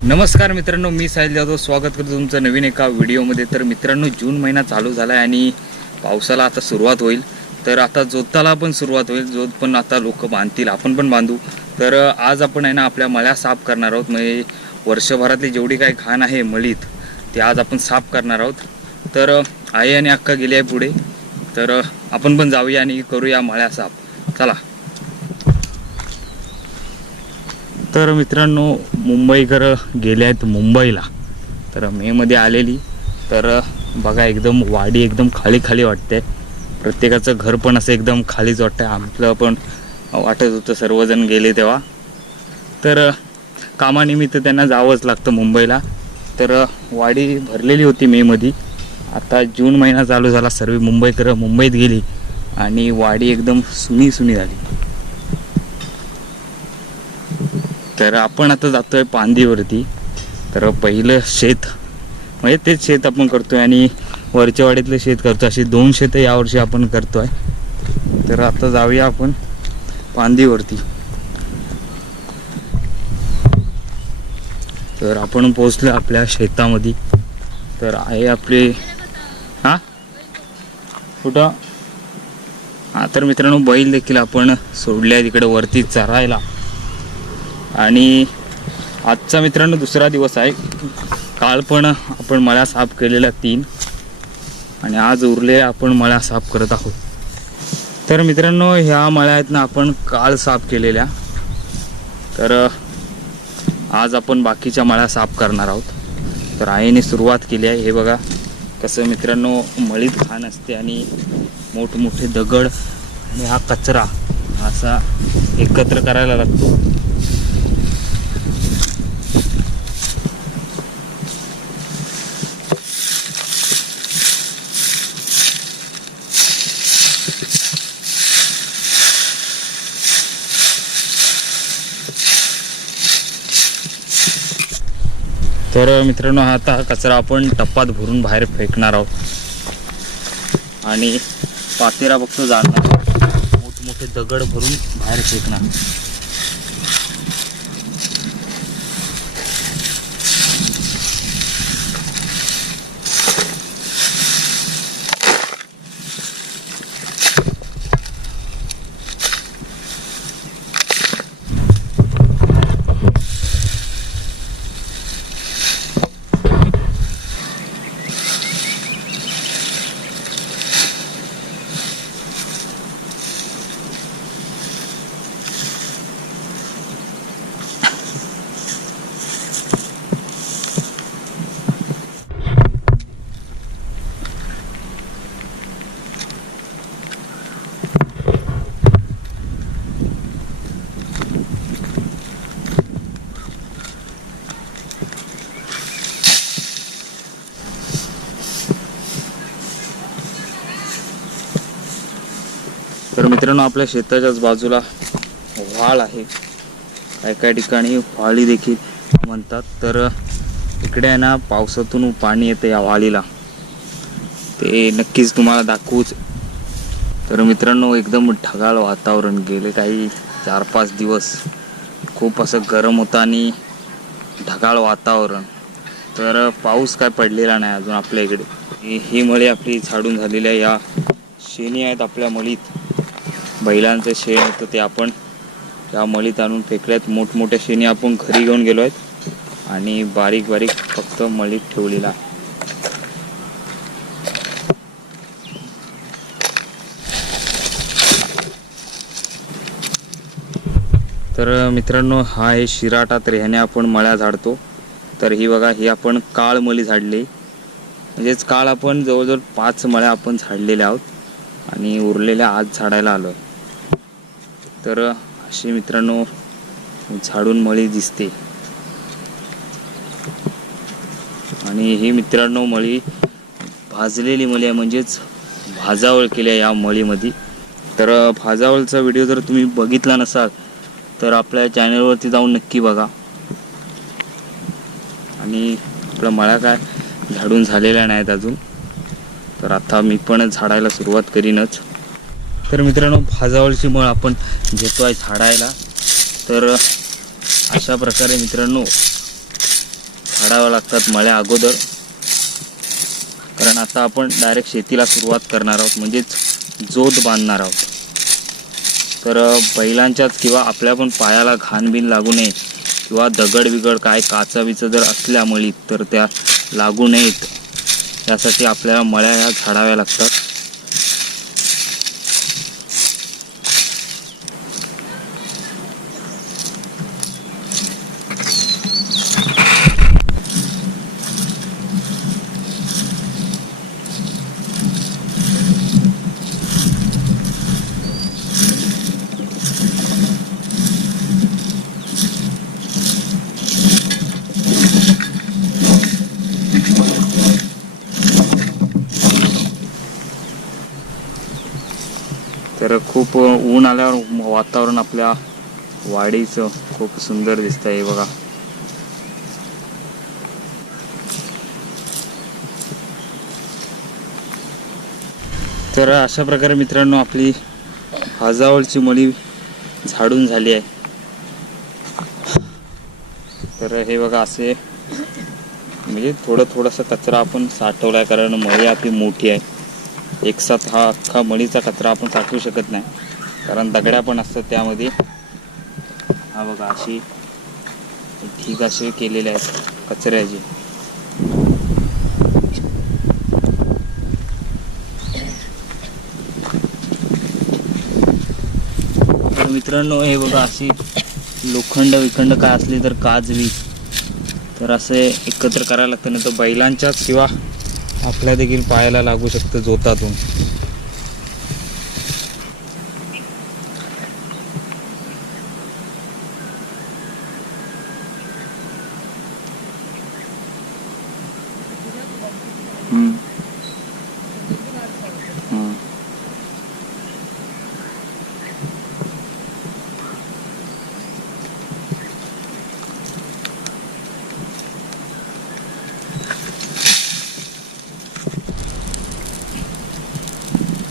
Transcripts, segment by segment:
नमस्कार मित्रांनो मी साहिल जाधव. स्वागत करतो तुमचं नवीन एका व्हिडिओमध्ये. तर मित्रांनो जून महिना चालू झाला आहे आणि पावसाला आता सुरुवात होईल. तर आता जोताला पण सुरुवात होईल. जोत पण आता लोक बांधतील आपण पण बांधू. तर आज आपण आहे ना आपल्या मळ्या साफ करणार आहोत. म्हणजे वर्षभरातली जेवढी काही घाण आहे मळीत ते आज आपण साफ करणार आहोत. तर आई आणि अक्का गेली आहे पुढे. तर आपण पण जाऊया आणि करूया मळ्या साफ. चला. तर मित्रांनो मुंबईकर गेले आहेत मुंबईला. तर मेमध्ये आलेली. तर बघा एकदम वाडी एकदम खाली खाली वाटते. प्रत्येकाचं घर पण असं एकदम खालीच वाटतं आपलं पण वाटत होतं सर्वजण गेले तेव्हा. तर कामानिमित्त त्यांना जावंच लागतं मुंबईला. तर वाडी भरलेली होती मेमध्ये आता जून महिना चालू झाला. सर्व मुंबईकर मुंबईत गेली. आणि वाडी एकदम सुनी सुनी झाली. तर आपण आता जातोय पांदीवरती. तर पहिलं शेत. म्हणजे तेच शेत आपण करतोय आणि वरच्या वाडीतलं शेत करतो अशी दोन शेत यावर्षी आपण करतोय. तर आता जाऊया आपण पांदीवरती. तर आपण पोहोचलो आपल्या शेतामध्ये. तर आहे आपले हा? कुठं? हा तर मित्रांनो बैल देखील आपण सोडल्या तिकडे वरती चरायला. आणि आजचा मित्रांनो दुसरा दिवस आहे. काल पण आपण मळ्या साफ केलेल्या तीन आणि आज उरले आपण मळ्या साफ करत आहोत. तर मित्रांनो ह्या मळ्या आहेत ना आपण काल साफ केलेल्या. तर आज आपण बाकीच्या मळ्या साफ करणार आहोत. तर आईने सुरुवात केली आहे. हे बघा कसं मित्रांनो मळीत घाण असते आणि मोठमोठे दगड आणि हा कचरा असा एकत्र करायला लागतो. तर मित्रांनो आता हा कचरा आपण टप्पात भरून बाहेर फेकणार आहोत. आणि पातेरा बघतो जाणार मोठमोठे दगड भरून बाहेर फेकणार. मित्रांनो आपल्या शेताच्याच बाजूला व्हाळ आहे. काही काही ठिकाणी व्हाळी देखील म्हणतात. तर इकडे आहे ना पावसातून पाणी येतं या व्हाळीला. ते नक्कीच तुम्हाला दाखवूच. तर मित्रांनो एकदम ढगाळ वातावरण गेले काही चार पाच दिवस. खूप असं गरम होतं आणि ढगाळ वातावरण. तर पाऊस काय पडलेला नाही अजून आपल्या इकडे. ही- ही मळी आपली झाडून झालेली आहे या शेणी आहेत आपल्या मळीत. बैलांचं शेण होतं ते आपण त्या मळीत आणून फेकल्यात. मोठमोठ्या शेणी आपण घरी घेऊन गेलो आहेत. आणि बारीक बारीक फक्त मळीत ठेवलेला. आहे तर मित्रांनो हा आहे शिराटा तर ह्याने आपण मळ्या झाडतो. तर ही बघा ही आपण काळ मळी झाडली. म्हणजेच काळ आपण जवळजवळ पाच मळ्या आपण झाडलेल्या आहोत. आणि उरलेल्या आज झाडायला आलो आहे तर अशी मित्रांनो झाडून मळी दिसते. आणि ही मित्रांनो मळी भाजलेली मळी आहे म्हणजेच भाजावळ केली आहे या मळीमध्ये. तर भाजावळचा व्हिडिओ जर तुम्ही बघितला नसाल तर आपल्या चॅनलवरती जाऊन नक्की बघा. आणि आपला मळा काय झाडून झालेल्या नाहीत अजून. तर आता मी पण झाडायला सुरुवात करीनच. तर मित्रांनो भाजावळची मळ आपण घेतो आहे झाडायला. तर अशा प्रकारे मित्रांनो झाडाव्या लागतात मळ्या अगोदर. कारण आता आपण डायरेक्ट शेतीला सुरुवात करणार आहोत म्हणजेच जोत बांधणार आहोत. तर बैलांच्याच किंवा आपल्या पण पायाला घाणबीन लागू नये किंवा दगड बिगड काय काचा बिच जर असल्या मळीत तर त्या लागू नयेत. त्यासाठी आपल्याला मळ्या ह्या झाडाव्या लागतात. तर खूप ऊन आल्यावर वातावरण आपल्या वाडीचं खूप सुंदर दिसतंय हे बघा. तर अशा प्रकारे मित्रांनो आपली हजावळची मळी झाडून झाली आहे. तर हे बघा असे म्हणजे थोडं थोडंसं कचरा आपण साठवला आहे कारण मळी आपली मोठी आहे. एकसाथ हा अख्खा मळीचा कचरा आपण साठवू शकत नाही. कारण दगड्या पण असतात त्यामध्ये. हा बघा अशी ठीक असे केलेले आहेत कचऱ्याची. तर मित्रांनो हे बघा अशी लोखंड विखंड काय असली तर काजवी. तर असे एकत्र करायला लागतं नाही तर बैलांच्याच किंवा आपल्या देखील पायाला लागू शकतं जोतातून.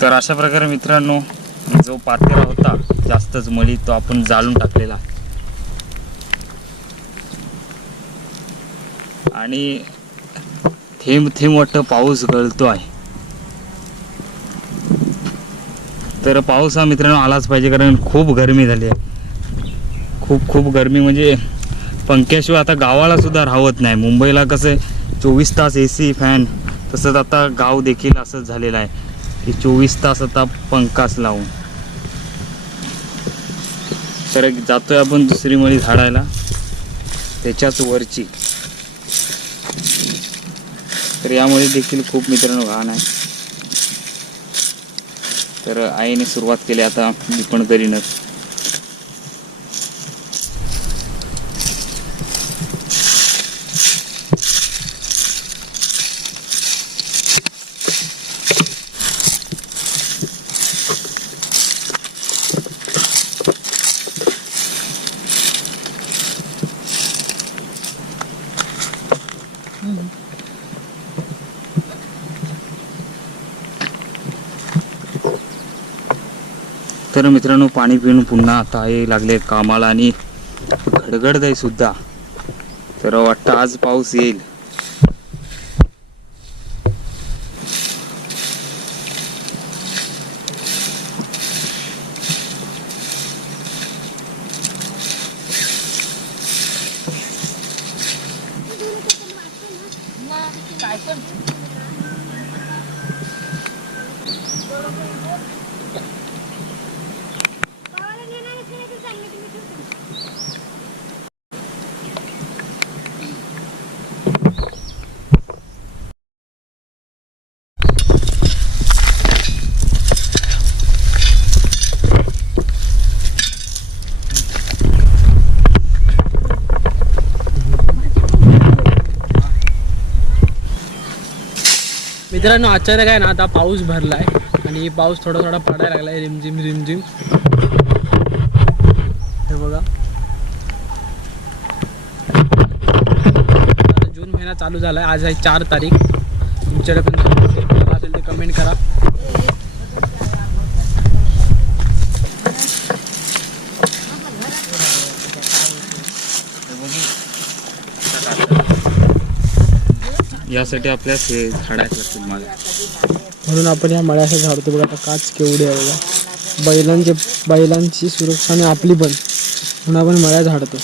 तर अशा प्रकारे मित्रांनो जो पातेरा होता जास्तच मळी तो आपण जाळून टाकलेला. आणि थेंब थेंब वाटतं पाऊस गळतो आहे. तर पाऊस हा मित्रांनो आलाच पाहिजे कारण खूप गरमी झाली आहे. खूप खूप गरमी म्हणजे पंख्याशिवाय आता गावाला सुद्धा राहत नाही. मुंबईला कसं चोवीस तास ए सी फॅन तसंच आता गाव देखील असंच झालेलं आहे. की चोवीस तास आता पंखाच लावून. तर जातोय आपण दुसरी मळी झाडायला. त्याच्याच वरची. तर यामुळे देखील खूप मित्रांनो घाण आहे. तर आईने सुरुवात केली आता मी पण करीनच. तर मित्रांनो पाणी पिऊन पुन्हा आता हे लागले कामाला आणि गडगडत आहे सुद्धा. तर वाटतं आज पाऊस येईल. मित्रांनो अचानक आहे ना आता पाऊस भरलाय आणि पाऊस थोडा थोडा पडायला लागलाय रिमझिम रिमझिम. हे बघा. जून महिना चालू झालाय आज आहे चार तारीख. तुमच्याकडे पण असेल ते कमेंट करा. यासाठी आपल्या हे म्हणून आपण या मळ्याला झाडतो बघा आता काच केवढी आहे बघा. बैलांचे बैलांची सुरक्षा आणि आपली पण. म्हणून आपण मळ्या झाडतो.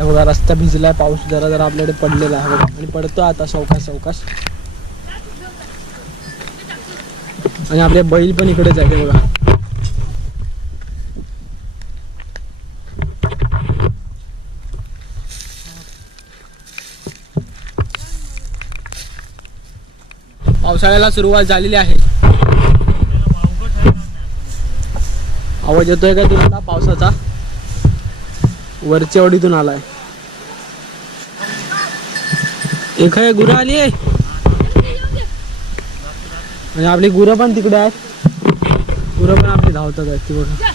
बघा रस्ता भिजलाय पाऊस जरा जरा आपल्याकडे पडलेला आहे बघा. आणि पडतो आता सवकाश सवकाश आणि आपले बैल पण इकडेच आहे बघा. पावसाळ्याला सुरुवात झालेली आहे. आवाज येतोय का तुम्हाला पावसाचा? वरच्या ओढीतून आलाय. एक गुरं आली आहे? आणि आपली गुरं पण तिकडे आहेत. गुरं पण आपली धावतात आहेत ती बघा.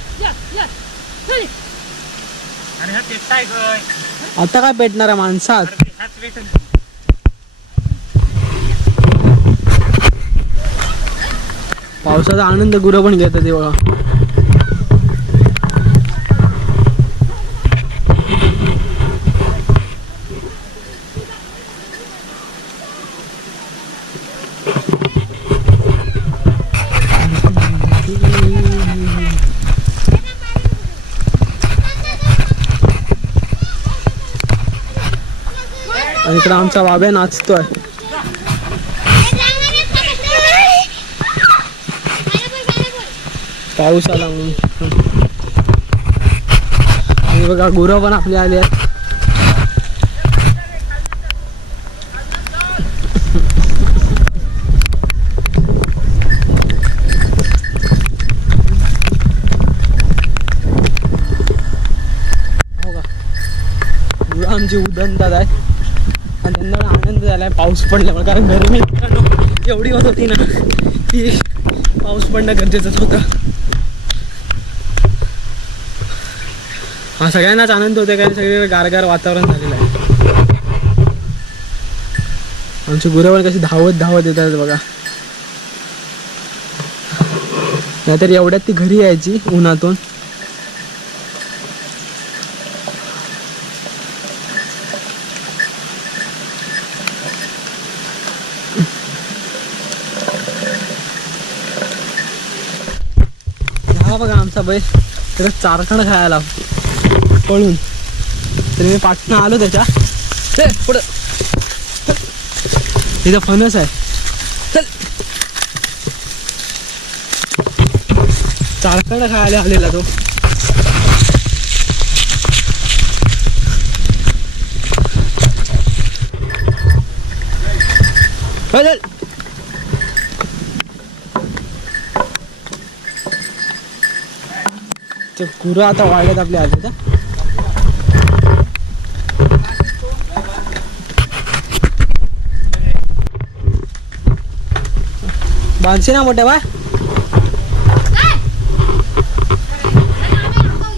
आता काय पेटणार आहे माणसात? पावसाचा आनंद गुरं पण घेतात ते बघा आणि आमचा बाब्या नाचतोय. पाऊस आला म्हणून. आणि बघा गुरं पण आपली आली आहेत. हो का? गुरं आमची उदंतात आहे आणि त्यांना आनंद झालाय पाऊस पडल्यामुळे कारण गरमी एवढी होत होती ना की पाऊस पडणं गरजेचंच होतं. हा सगळ्यांनाच आनंद होतोय कारण सगळीकडे गारगार वातावरण झालेलं आहे. आमची गुरं कशी धावत धावत येतात बघा. नाहीतर एवढ्यात ती घरी यायची उन्हातून. हा बघा आमचा बैल त्याला चारखंड खायला पळून. तरी मी पाटणं आलो त्याच्या. चल पुढं. तिथं फणस आहे. चल. चारखंड खायला आलेला तो. चल कुरं आता वाढत आपल्या आले बांधशी ना मोठ्या बा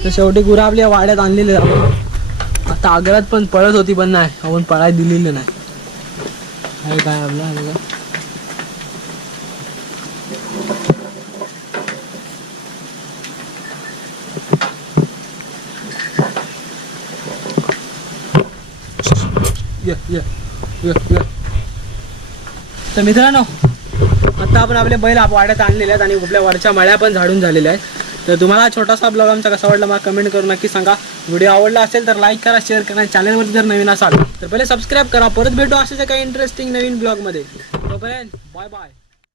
तर शेवटी गुरं आपल्या वाड्यात आणलेले आता आग्रात पण पळत होती पण नाही. आपण पळाय दिलेली नाही. आहे काय आपलं? तर मित्रांनो आता आपण आपले बैल आप- वाड्यात आणलेले आहेत आणि आपल्या वरच्या मळ्या पण झाडून झालेल्या आहेत. तर तुम्हाला छोटासा ब्लॉग आमचा कसा वाटला मला कमेंट करून नक्की सांगा. व्हिडिओ आवडला असेल तर लाईक करा शेअर करा चॅनलवरती जर नवीन असाल तर पहिले सबस्क्राईब करा. परत भेटू असे काही इंटरेस्टिंग नवीन ब्लॉगमध्ये तोपर्यंत बाय बाय